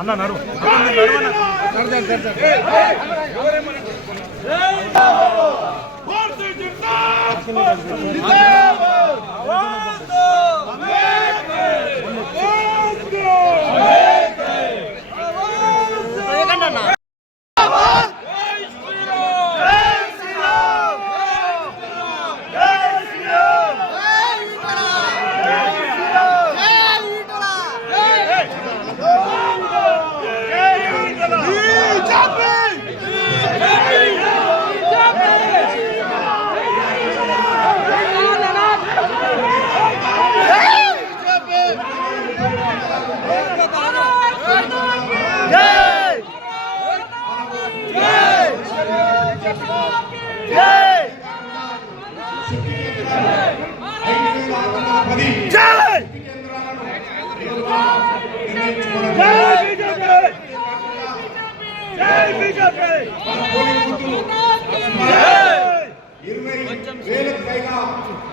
అన్న నరు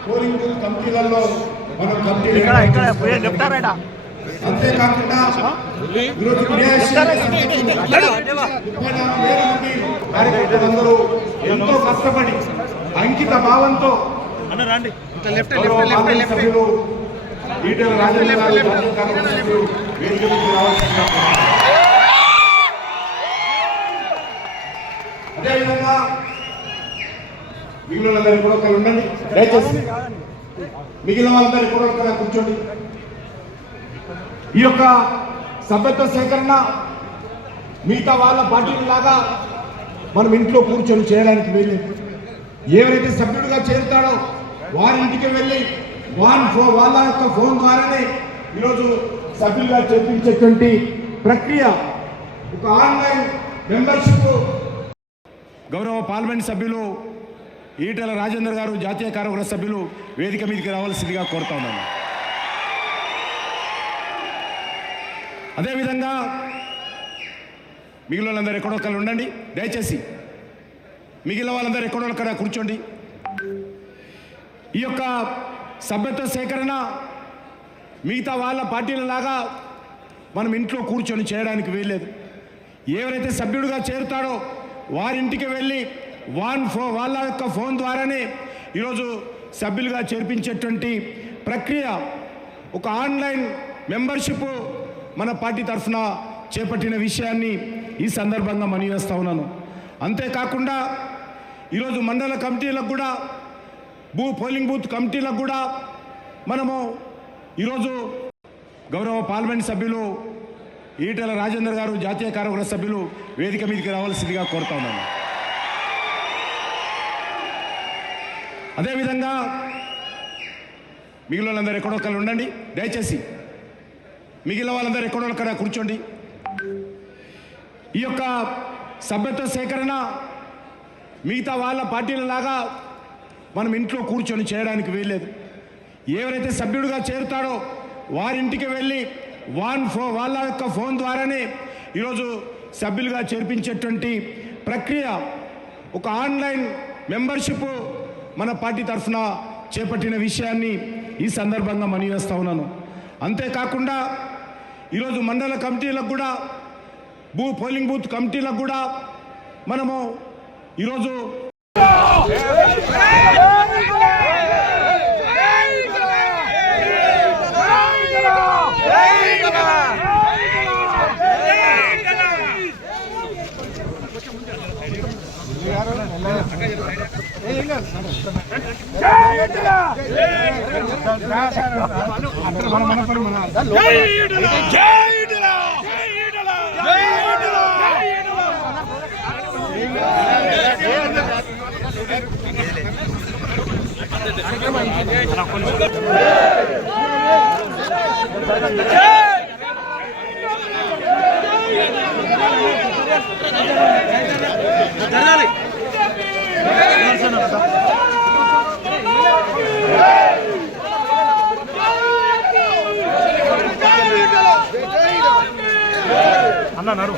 polling booth కమిటీలలో మనం చెప్తారట. అంతేకాకుండా ఈరోజు కార్యకర్తలందరూ ఎంతో కష్టపడి అంకిత భావంతో సభ్యులు ఈటెల రాజేంద్ర గారు అదేవిధంగా మిగిలిన వాళ్ళందరూ కూడా ఒకరు ఉండండి, దయచేసి మిగిలిన వాళ్ళందరూ కూడా ఒకరు కూర్చోండి. ఈ యొక్క సభ్యత్వ సేకరణ మిగతా వాళ్ళ పార్టీలాగా మనం ఇంట్లో కూర్చొని చేయడానికి వీల్లేదు. ఎవరైతే సభ్యుడిగా చేరుతాడో వారి ఇంటికి వెళ్ళి వాళ్ళ యొక్క ఫోన్ ద్వారానే ఈరోజు సభ్యులుగా చేర్పించేటువంటి ప్రక్రియ, ఒక ఆన్లైన్ మెంబర్షిప్. గౌరవ పార్లమెంట్ సభ్యులు ఈటెల రాజేందర్ గారు, జాతీయ కార్యవర్గ సభ్యులు వేదిక మీదకి రావాల్సిందిగా కోరుతా ఉన్నాను. అదేవిధంగా మిగిలిన వాళ్ళందరూ ఎక్కడొక్కరు ఉండండి, దయచేసి మిగిలిన వాళ్ళందరూ ఎక్కడొక్కడ కూర్చోండి. ఈ యొక్క సభ్యత్వ సేకరణ మిగతా వాళ్ళ పార్టీలలాగా మనం ఇంట్లో కూర్చొని చేయడానికి వీల్లేదు. ఎవరైతే సభ్యుడిగా చేరుతాడో వారింటికి వెళ్ళి వాళ్ళ యొక్క ఫోన్ ద్వారానే ఈరోజు సభ్యులుగా చేర్పించేటువంటి ప్రక్రియ, ఒక ఆన్లైన్ మెంబర్షిప్ మన పార్టీ తరఫున చేపట్టిన విషయాన్ని ఈ సందర్భంగా మనవి చేస్తా ఉన్నాను. అంతేకాకుండా ఈరోజు మండల కమిటీలకు కూడా, పోలింగ్ బూత్ కమిటీలకు కూడా మనము ఈరోజు గౌరవ పార్లమెంట్ సభ్యులు ఈటెల రాజేందర్ గారు, జాతీయ కార్యవర్గ సభ్యులు వేదిక మీదకి రావాల్సిందిగా కోరుతా ఉన్నాను. అదేవిధంగా మిగిలిన వాళ్ళందరూ ఎక్కడొక్కరు ఉండండి, దయచేసి మిగిలిన వాళ్ళందరూ ఎక్కడొక్కడ కూర్చోండి. ఈ యొక్క సభ్యత్వ సేకరణ మిగతా వాళ్ళ పార్టీలలాగా మనం ఇంట్లో కూర్చొని చేయడానికి వీల్లేదు. ఎవరైతే సభ్యుడిగా చేరుతాడో వారింటికి వెళ్ళి వాళ్ళ యొక్క ఫోన్ ద్వారానే ఈరోజు సభ్యులుగా చేర్పించేటువంటి ప్రక్రియ, ఒక ఆన్లైన్ మెంబర్షిప్ మన పార్టీ తరఫున చేపట్టిన విషయాన్ని ఈ సందర్భంగా మనవి చేస్తా ఉన్నాను. అంతేకాకుండా ఈరోజు మండల కమిటీలకు కూడా, పోలింగ్ బూత్ కమిటీలకు కూడా మనము ఈరోజు మన అన్న నడు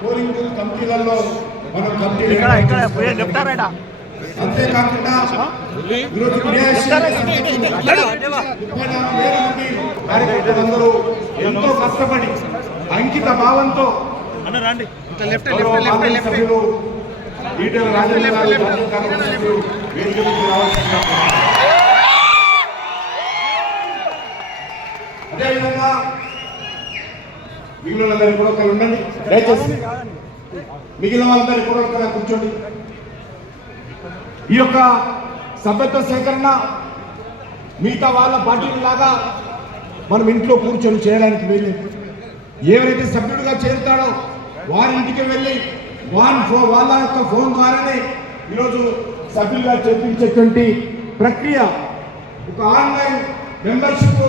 పోలింగ్ బూత్ కమిటీలలో మనం కమిటీ అంతేకాకుండా ఈరోజు కార్యకర్తలందరూ ఎంతో కష్టపడి అంకిత భావంతో సభ్యులు ఈటెల రాజేంద్ర గారు అదేవిధంగా మిగిలిన వాళ్ళందరూ కూడా ఒకరు ఉండండి, దయచేసి మిగిలిన వాళ్ళందరూ కూడా ఒకరు కూర్చోండి. ఈ యొక్క సభ్యత్వ సేకరణ మిగతా వాళ్ళ పార్టీలాగా మనం ఇంట్లో కూర్చొని చేయడానికి వీల్లేదు. ఎవరైతే సభ్యుడిగా చేరుతాడో వారి ఇంటికి వెళ్ళి వాళ్ళ యొక్క ఫోన్ ద్వారానే ఈరోజు సభ్యులుగా చేర్పించేటువంటి ప్రక్రియ ఒక ఆన్లైన్ మెంబర్షిప్